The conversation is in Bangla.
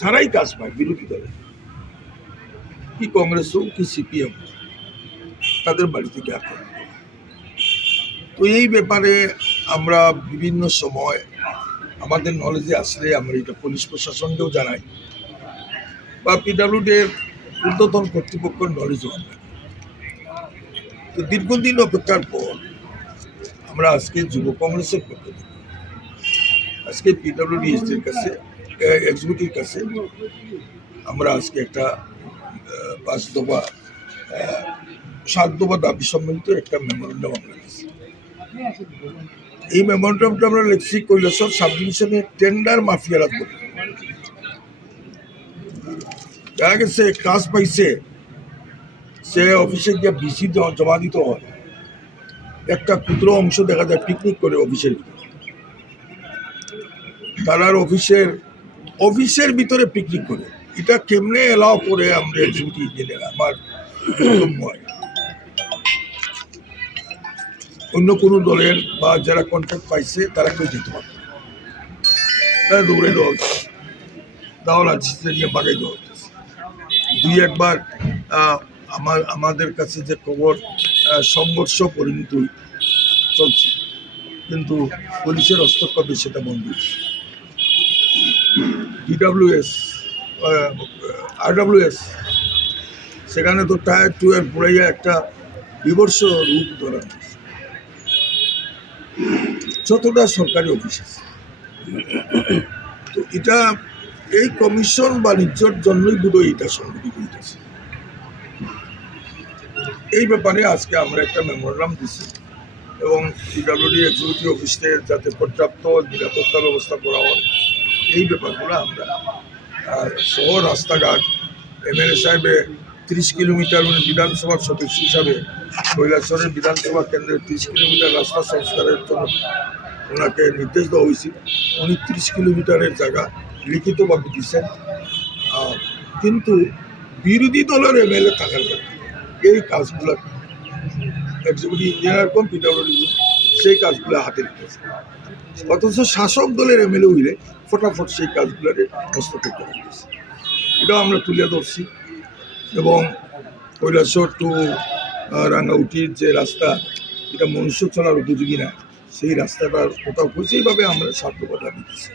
সারাই কাজ পায় বিরোধী দলে, কি কংগ্রেস হোক কি সিপিএম, তাদের বাড়ি থেকে আক্রমণ। তো এই ব্যাপারে আমরা বিভিন্ন সময় আমাদের নলেজে আসলে আমরা এটা পুলিশ প্রশাসনকেও জানাই বা পিডব্লিউডির ঊর্ধ্বতন কর্তৃপক্ষের নলেজও আমরা। তো দীর্ঘদিন অপেক্ষার পর আমরা আজকে যুব কংগ্রেসের পক্ষ থেকে আজকে পিডব্লিউডি এর কাছে এক্সিকিউটিভ কাছে আমরা আজকে একটা 7 দফা দাবি সম্বলিত একটা মেমোরেন্ডাম আমরা লিখছি। এই মেমোরেন্ডামটা আমরা লিখছি কৈলাসহর সাব ডিভিশনের টেন্ডার মাফিয়ারা বলে। দেখা গেছে কাজ পাইছে, সে অফিসে গিয়ে বিসি জমা দিতে হয়, একটা ক্ষুদ্র অংশ দেখা যায় পিকনিক করে অফিসের ভিতরে, তারার অফিসের ভিতরে পিকনিক করে। এটা কেমনে এলাও করে আমরা এক্সিকিউটিভ ইঞ্জিনিয়ার আমার হয় অন্য কোনো দলের বা যারা কন্ট্রাক্ট পাইছে তারা কেউ যেতে পারত, তারা দৌড়ে দেওয়া হচ্ছে, তাহলে নিয়ে বাগাই দেওয়া হচ্ছে। দুই একবার আমাদের কাছে যে খবর সংঘর্ষ পরিণত চলছে, কিন্তু পুলিশের হস্তক্ষেপে সেটা বন্ধ হচ্ছে। DWS RWS সেখানে তো টায়ার টুয়ার পুরাইয়া একটা বিভৎস রূপ ধরা হয়েছে। যতটা সরকারি অফিস আছে, তো এটা এই কমিশন বাণিজ্যর জন্যই বোধহয় এটা সংগঠিত হইতেছে। এই ব্যাপারে আজকে আমরা একটা মেমোরেন্ডাম দিচ্ছি এবং পিডব্লিউডি এক্সিকিউটিভ অফিসে যাতে পর্যাপ্ত নিরাপত্তা ব্যবস্থা করা হয়, এই ব্যাপারগুলো আমরা সহ রাস্তাঘাট MLA সাহেবে 30 কিলোমিটার, উনি বিধানসভার সদস্য হিসাবে কৈলাসহরের বিধানসভা কেন্দ্রের 30 কিলোমিটার রাস্তা সংস্কারের জন্য ওনাকে নির্দেশ দেওয়া হয়েছিল। উনি 30 কিলোমিটারের জায়গা লিখিতভাবে দিচ্ছেন, কিন্তু বিরোধী দলের MLA থাকার কারণে এই কাজগুলো এক্সিকিউটিভ ইঞ্জিনিয়ার কম পিডব্লিউডি সেই কাজগুলো হাতে রেখেছে, অথচ শাসক দলের MLA হইলে ফটাফট সেই কাজগুলোকে হস্তক্ষেপ করে দিয়েছে। এটাও আমরা তুলে ধরছি এবং কৈলাসহর টু রাঙ্গাউটির যে রাস্তা, এটা মনুষ্য চলার উপযোগী না, সেই রাস্তাটার কোথাও সেইভাবে আমরা 7 দফা দাবি দিচ্ছি।